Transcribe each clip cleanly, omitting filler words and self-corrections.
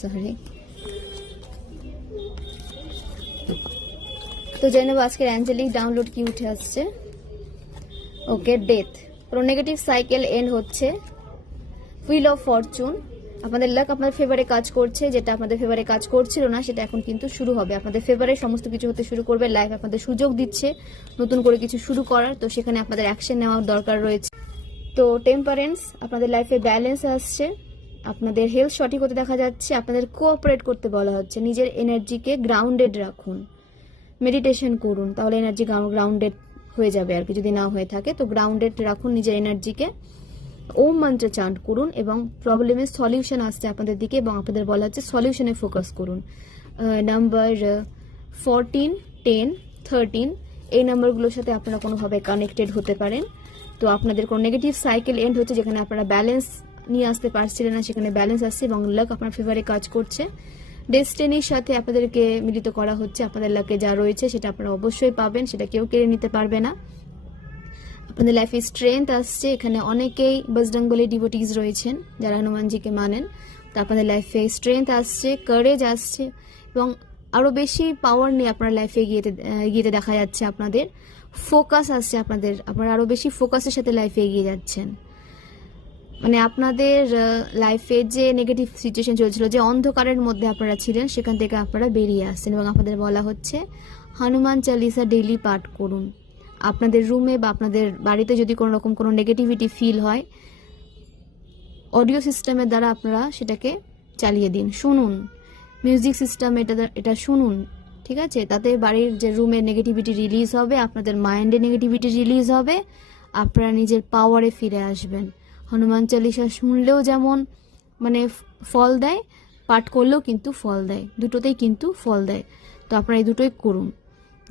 Sorry. তো জেনে নেব আজকের অ্যাঞ্জেলিক ডাউনলোড কি উঠে আসছে। ওকে, ডেথ, কোনো নেগেটিভ সাইকেল এন্ড হচ্ছে। হুইল অফ ফরচুন, আপনাদের লাক আপনাদের ফেভারে কাজ করছে, যেটা আপনাদের ফেভারে কাজ করছিল না সেটা এখন কিন্তু শুরু হবে, আপনাদের ফেভারে সমস্ত কিছু হতে শুরু করবে। লাইফ আপনাদের সুযোগ দিচ্ছে নতুন করে কিছু শুরু করার, তো সেখানে আপনাদের অ্যাকশন নেওয়ার দরকার রয়েছে। তো টেম্পারেন্স, আপনাদের লাইফে ব্যালেন্স আসছে, আপনাদের হেলথ সঠিক হতে দেখা যাচ্ছে, আপনাদের কোঅপারেট করতে বলা হচ্ছে, নিজের এনার্জিকে গ্রাউন্ডেড রাখুন, মেডিটেশন করুন, তাহলে এনার্জি গ্রাউন্ডেড হয়ে যাবে আর কি, যদি না হয়ে থাকে তো গ্রাউন্ডেড রাখুন নিজের এনার্জিকে। ওম মন্ত্র চান্ট করুন এবং প্রবলেমের সলিউশন আসছে আপনাদের দিকে এবং আপনাদের বলা হচ্ছে সলিউশনে ফোকাস করুন। নাম্বার 14, 10, 13 এই নাম্বারগুলোর সাথে আপনারা কোনোভাবে কানেক্টেড হতে পারেন। তো আপনাদের কোনো নেগেটিভ সাইকেল এন্ড হচ্ছে, যেখানে আপনারা ব্যালেন্স নিয়ে আসতে পারছিলেন না সেখানে ব্যালেন্স আসছে এবং লাক আপনার ফেভারে কাজ করছে। ডেস্টিনির সাথে আপনাদেরকে মিলিত করা হচ্ছে, আপনাদের লাকে যা রয়েছে সেটা আপনারা অবশ্যই পাবেন, সেটা কেউ কেড়ে নিতে পারবে না। আপনাদের লাইফে স্ট্রেংথ আসছে, এখানে অনেকেই বজরংবলী ডিভোটিজ রয়েছেন যারা হনুমানজিকে মানেন, তো আপনাদের লাইফে স্ট্রেংথ আসছে, কারেজ আসছে এবং আরও বেশি পাওয়ার নিয়ে আপনার লাইফে এগিয়ে দেখা যাচ্ছে। আপনাদের ফোকাস আসছে, আপনারা আরও বেশি ফোকাসের সাথে লাইফে এগিয়ে যাচ্ছেন। মানে আপনাদের লাইফে যে নেগেটিভ সিচুয়েশন চলছিল, যে অন্ধকারের মধ্যে আপনারা ছিলেন, সেখান থেকে আপনারা বেরিয়ে আসছেন এবং আপনাদের বলা হচ্ছে হনুমান চালিসা ডেইলি পাঠ করুন। আপনাদের রুমে বা আপনাদের বাড়িতে যদি কোনো রকম কোনো নেগেটিভিটি ফিল হয়, অডিও সিস্টেমের দ্বারা আপনারা সেটাকে চালিয়ে দিন, শুনুন, মিউজিক সিস্টেম এটা শুনুন, ঠিক আছে? তাতে বাড়ির যে রুমে নেগেটিভিটি রিলিজ হবে, আপনাদের মাইন্ডে নেগেটিভিটি রিলিজ হবে, আপনারা নিজের পাওয়ারে ফিরে আসবেন। হনুমান চালিসা শুনলেও যেমন মানে ফল দেয়, পাঠ করলেও কিন্তু ফল দেয়, দুটোতেই কিন্তু ফল দেয়। তো আপনারা এই দুটোই করুন,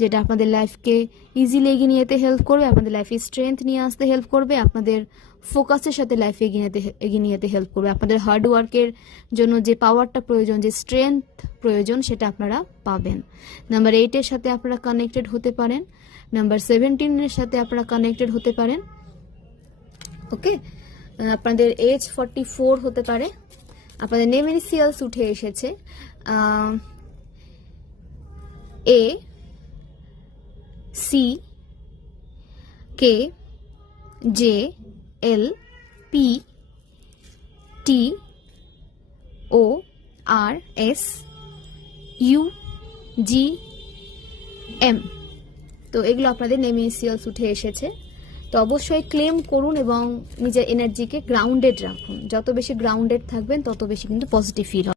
যেটা আপনাদের লাইফকে ইজিলি এগিয়ে নিয়ে যেতে হেল্প করবে, আপনাদের লাইফে স্ট্রেংথ নিয়ে আসতে হেল্প করবে, আপনাদের ফোকাসের সাথে লাইফে এগিয়ে নিয়ে যেতে হেল্প করবে। আপনাদের হার্ড ওয়ার্কের জন্য যে পাওয়ারটা প্রয়োজন, যে স্ট্রেংথ প্রয়োজন, সেটা আপনারা পাবেন। নাম্বার 8-এর সাথে আপনারা কানেক্টেড হতে পারেন, নাম্বার 17-এর সাথে আপনারা কানেক্টেড হতে পারেন। ওকে, আপনাদের এজ 44 হতে পারে। আপনাদের নেম ইনিশিয়ালস উঠে এসেছে, A, C, K, J, L, P, T, O, R, S, U, G, M. তো এগুলো আপনাদের নেম ইনিশিয়ালস উঠে এসেছে। তো অবশ্যই ক্লেম করুন এবং নিজের এনার্জিকে গ্রাউন্ডেড রাখুন, যত বেশি গ্রাউন্ডেড থাকবেন তত বেশি কিন্তু পজিটিভ ফিল হবে।